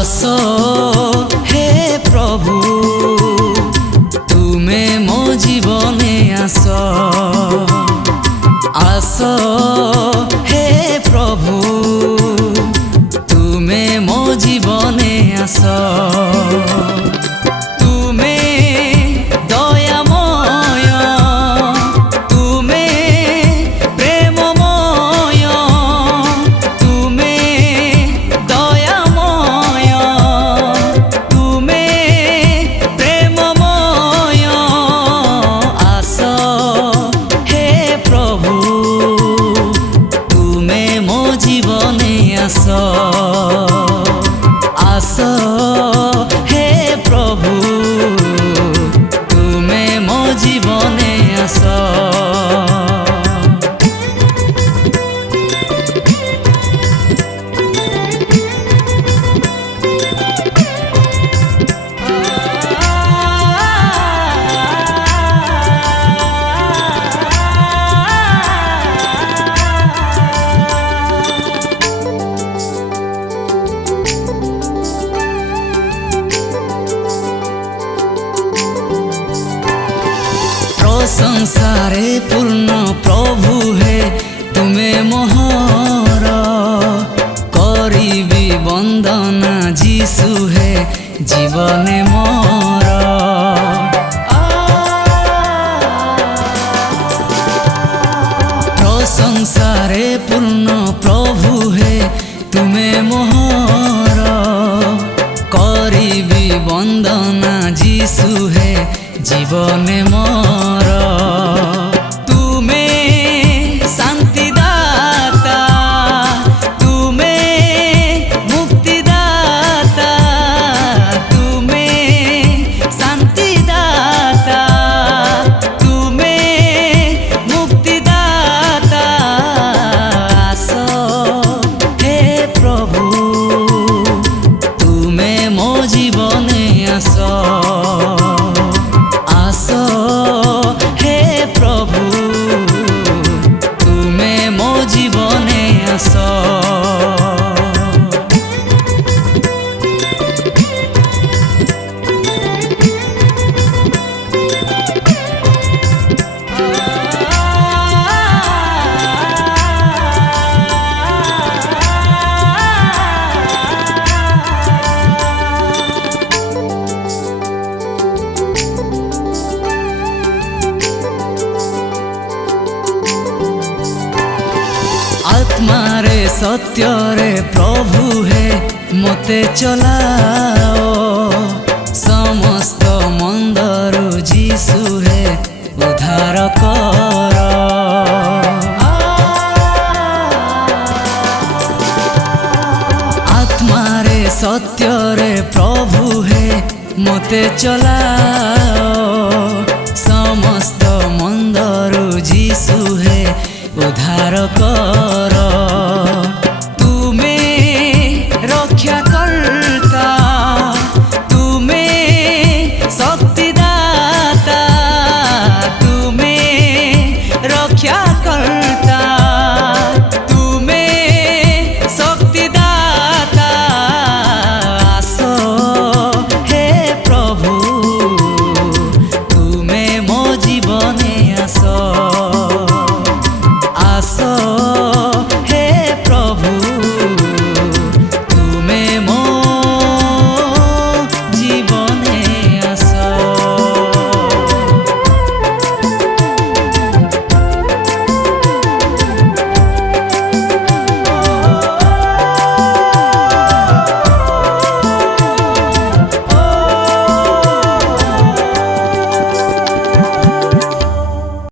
आसो हे प्रभु तुमे मो जीवने आसो आसो हे प्रभु तुमे मो जीवने आसो तुमे दयामय तुमे प्रेममय तुमे दयामय तुमे प्रेममय आसो हे प्रभु तुमे मो जीवने आसो आसो हे प्रभु तुमे मो जीवने आसो संसारे पूर्ण प्रभु हे तुमे मोहर करिबी वंदना जीशु हे जीवने मोर संसारे पूर्ण प्रभु हे तुमे मोहर करिबी वंदना जीशु हे जीवने मोर तुमे शांतिदाता तुमे मुक्तिदाता तुमे शांतिदाता तुमे मुक्तिदाता आसो हे प्रभु तुमे मो जीवने आसो आसो हे प्रभु तुमे मो जीवने आसो आत्मारे सत्यरे प्रभु हे मते चलाओ समस्त मंदरु जीशु हे उद्धार कर आत्मारे सत्यरे प्रभु हे मते चलाओ समस्त मंदरु जीशु हे उद्धार कर